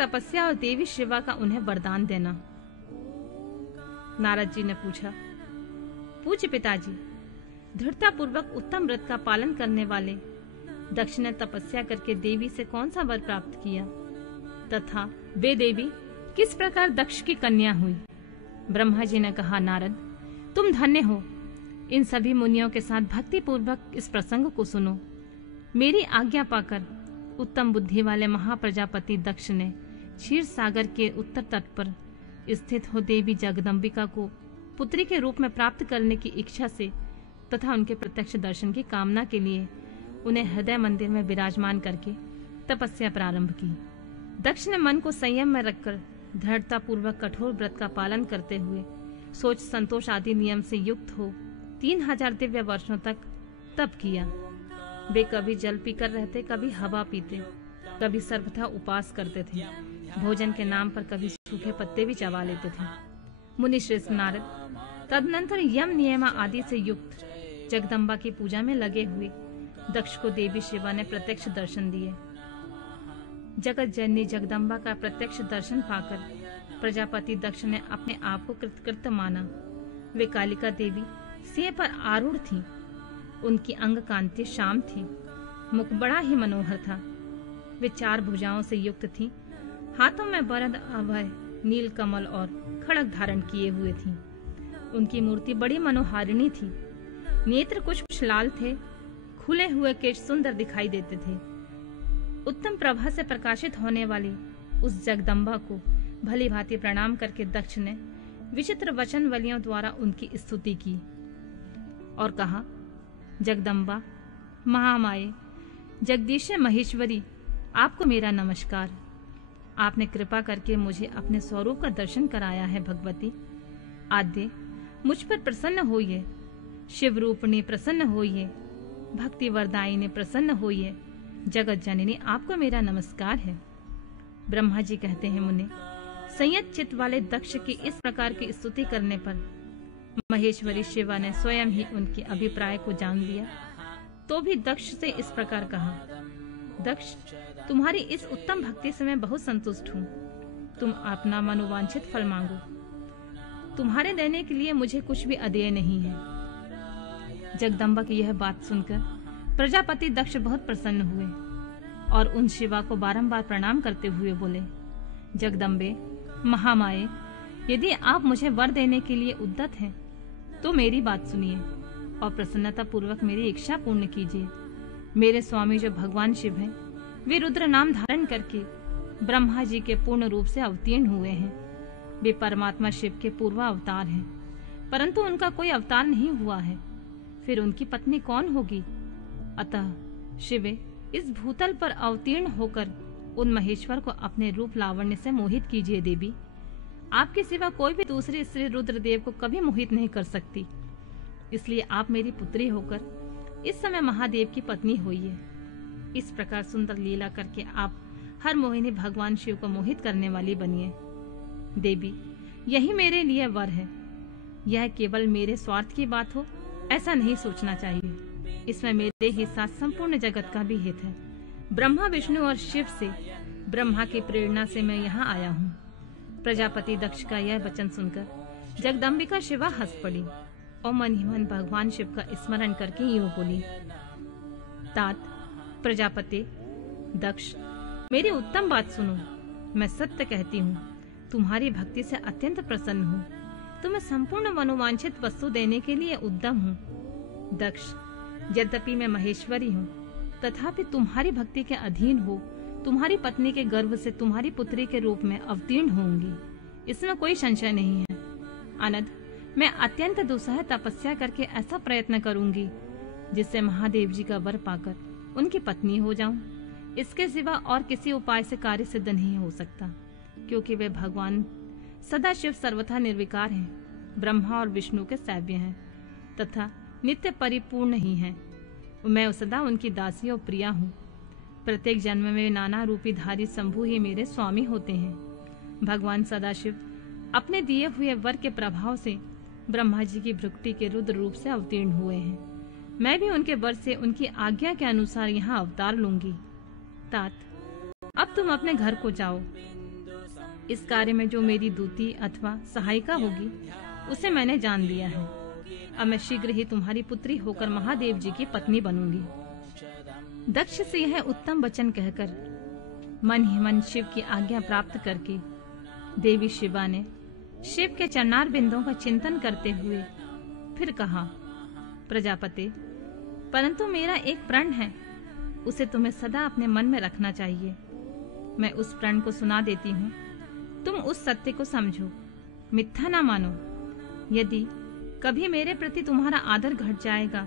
तपस्या और देवी शिवा का उन्हें वरदान देना। नारद जी ने पूछा, पूज्य पिताजी, दृढ़ता पूर्वक उत्तम व्रत का पालन करने वाले दक्ष ने तपस्या करके देवी से कौन सा वर प्राप्त किया, तथा वे देवी किस प्रकार दक्ष की कन्या हुई? ब्रह्मा जी ने कहा, नारद, तुम धन्य हो। इन सभी मुनियों के साथ भक्ति पूर्वक इस प्रसंग को सुनो। मेरी आज्ञा पाकर उत्तम बुद्धि वाले महाप्रजापति दक्ष ने क्षीर सागर के उत्तर तट पर स्थित हो देवी जगदम्बिका को पुत्री के रूप में प्राप्त करने की इच्छा से तथा उनके प्रत्यक्ष दर्शन की कामना के लिए उन्हें हृदय मंदिर में विराजमान करके तपस्या प्रारंभ की। दक्ष ने मन को संयम में रखकर दृढ़ता पूर्वक कठोर व्रत का पालन करते हुए सोच संतोष आदि नियम से युक्त हो 3000 दिव्य वर्षों तक तप किया। वे कभी जल पीकर रहते, कभी हवा पीते, कभी सर्वथा उपास करते थे। भोजन के नाम पर कभी सूखे पत्ते भी चबा लेते थे। मुनि श्रेष्ठ नारद तदनंतर यम नियम आदि से युक्त जगदम्बा की पूजा में लगे हुए दक्ष को देवी शिवा ने प्रत्यक्ष दर्शन दिए। जगत जननी जगदम्बा का प्रत्यक्ष दर्शन पाकर प्रजापति दक्ष ने अपने आप को कृतकृत्य माना। वे कालिका देवी सिंह पर आरूढ़ थी। उनकी अंग कांति श्याम थी, मुख बड़ा ही मनोहर था। वे 4 भुजाओं से युक्त थी, हाथों में वरद अभय नील कमल और खड़ग धारण किए हुए थी। उनकी मूर्ति बड़ी मनोहारिणी थी। नेत्र कुछ लाल थे, खुले हुए केश सुंदर दिखाई देते थे। उत्तम प्रभा से प्रकाशित होने वाली उस जगदम्बा को भली भांति प्रणाम करके दक्ष ने विचित्र वचन वलियों द्वारा उनकी स्तुति की और कहा, जगदम्बा, महामाये, जगदीश महेश्वरी, आपको मेरा नमस्कार। आपने कृपा करके मुझे अपने स्वरूप का दर्शन कराया है। भगवती आद्य मुझ पर प्रसन्न होइए। शिव रूपणी प्रसन्न होइए। भक्ति वरदायिनी प्रसन्न होइए। जगत जननी, आपको मेरा नमस्कार है। ब्रह्मा जी कहते हैं, मुने, संयत चित्त वाले दक्ष की इस प्रकार की स्तुति करने पर महेश्वरी शिवा ने स्वयं ही उनके अभिप्राय को जान लिया। तो भी दक्ष से इस प्रकार कहा, दक्ष, तुम्हारी इस उत्तम भक्ति से मैं बहुत संतुष्ट हूँ। तुम अपना मनोवांछित फल मांगो। तुम्हारे देने के लिए मुझे कुछ भी अदेय नहीं है। जगदम्बा की यह बात सुनकर प्रजापति दक्ष बहुत प्रसन्न हुए और उन शिवा को बारंबार प्रणाम करते हुए बोले, जगदम्बे, महामाये, यदि आप मुझे वर देने के लिए उद्यत हैं तो मेरी बात सुनिए और प्रसन्नता पूर्वक मेरी इच्छा पूर्ण कीजिए। मेरे स्वामी जो भगवान शिव हैं, वे रुद्र नाम धारण करके ब्रह्मा जी के पूर्ण रूप से अवतीर्ण हुए हैं। वे परमात्मा शिव के पूर्व अवतार हैं, परंतु उनका कोई अवतार नहीं हुआ है। फिर उनकी पत्नी कौन होगी? अतः शिवे इस भूतल पर अवतीर्ण होकर उन महेश्वर को अपने रूप लावण्य से मोहित कीजिए। देवी, आपके सिवा कोई भी दूसरी स्त्री रुद्रदेव को कभी मोहित नहीं कर सकती। इसलिए आप मेरी पुत्री होकर इस समय महादेव की पत्नी होइए। इस प्रकार सुंदर लीला करके आप हर मोहिनी भगवान शिव को मोहित करने वाली बनिए। देवी, यही मेरे लिए वर है। यह केवल मेरे स्वार्थ की बात हो ऐसा नहीं सोचना चाहिए। इसमें मेरे ही साथ संपूर्ण जगत का भी हित है। ब्रह्मा, विष्णु और शिव से ब्रह्मा की प्रेरणा से मैं यहाँ आया हूँ। प्रजापति दक्ष का यह वचन सुनकर जगदम्बिका शिवा हंस पड़ी और मन ही मन भगवान शिव का स्मरण करके यूं बोली, तात, प्रजापति दक्ष, मेरी उत्तम बात सुनो। मैं सत्य कहती हूँ, तुम्हारी भक्ति से अत्यंत प्रसन्न हूँ। तुम्हें संपूर्ण मनोवांछित वस्तु देने के लिए उद्यम हूँ। दक्ष, यद्यपि मैं महेश्वरी हूँ, तथापि तुम्हारी भक्ति के अधीन हो तुम्हारी पत्नी के गर्भ से तुम्हारी पुत्री के रूप में अवतीर्ण होंगी, इसमें कोई संशय नहीं है। अनद, मैं अत्यंत दुस्सह तपस्या करके ऐसा प्रयत्न करूंगी जिससे महादेव जी का वर पाकर उनकी पत्नी हो जाऊं। इसके सिवा और किसी उपाय से कार्य सिद्ध नहीं हो सकता, क्योंकि वे भगवान सदाशिव सर्वथा निर्विकार हैं, ब्रह्मा और विष्णु के सेव्य हैं तथा नित्य परिपूर्ण ही हैं। मैं सदा उनकी दासी और प्रिया हूँ। प्रत्येक जन्म में नाना रूपी धारी शंभु ही मेरे स्वामी होते हैं। भगवान सदाशिव अपने दिए हुए वर के प्रभाव से ब्रह्मा जी की भ्रुकुटी के रुद्र रूप से अवतीर्ण हुए हैं। मैं भी उनके वर से उनकी आज्ञा के अनुसार यहाँ अवतार लूंगी। तात, अब तुम अपने घर को जाओ। इस कार्य में जो मेरी दूती अथवा सहायिका होगी उसे मैंने जान लिया है। अब मैं शीघ्र ही तुम्हारी पुत्री होकर महादेव जी की पत्नी बनूंगी। दक्ष से यह उत्तम वचन कहकर मन ही मन शिव की आज्ञा प्राप्त करके देवी शिवा ने शिव के चरणार बिंदों का चिंतन करते हुए फिर कहा, प्रजापति, परंतु मेरा एक प्रण है, उसे तुम्हें सदा अपने मन में रखना चाहिए। मैं उस प्रण को सुना देती हूँ, तुम उस सत्य को समझो, मिथ्या ना मानो। यदि कभी मेरे प्रति तुम्हारा आदर घट जाएगा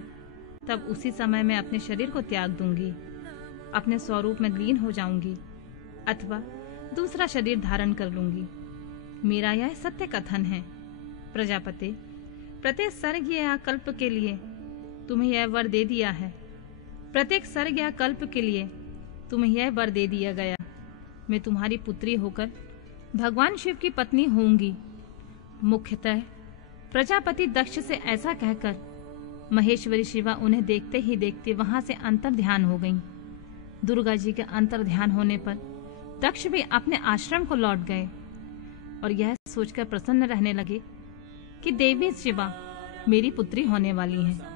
तब उसी समय मैं अपने शरीर को त्याग दूंगी, अपने स्वरूप में लीन हो जाऊंगी अथवा दूसरा शरीर धारण कर लूंगी। मेरा यह सत्य कथन है। प्रजापति, प्रत्येक सर्ग या कल्प के लिए तुम्हें यह वर दे दिया है। प्रत्येक सर्ग या कल्प के लिए तुम्हें यह वर दे दिया गया, मैं तुम्हारी पुत्री होकर भगवान शिव की पत्नी होंगी। मुख्यतः प्रजापति दक्ष से ऐसा कहकर महेश्वरी शिवा उन्हें देखते ही देखते वहां से अंतर ध्यान हो गईं। दुर्गा जी के अंतर ध्यान होने पर दक्ष भी अपने आश्रम को लौट गए और यह सोचकर प्रसन्न रहने लगे कि देवी शिवा मेरी पुत्री होने वाली हैं।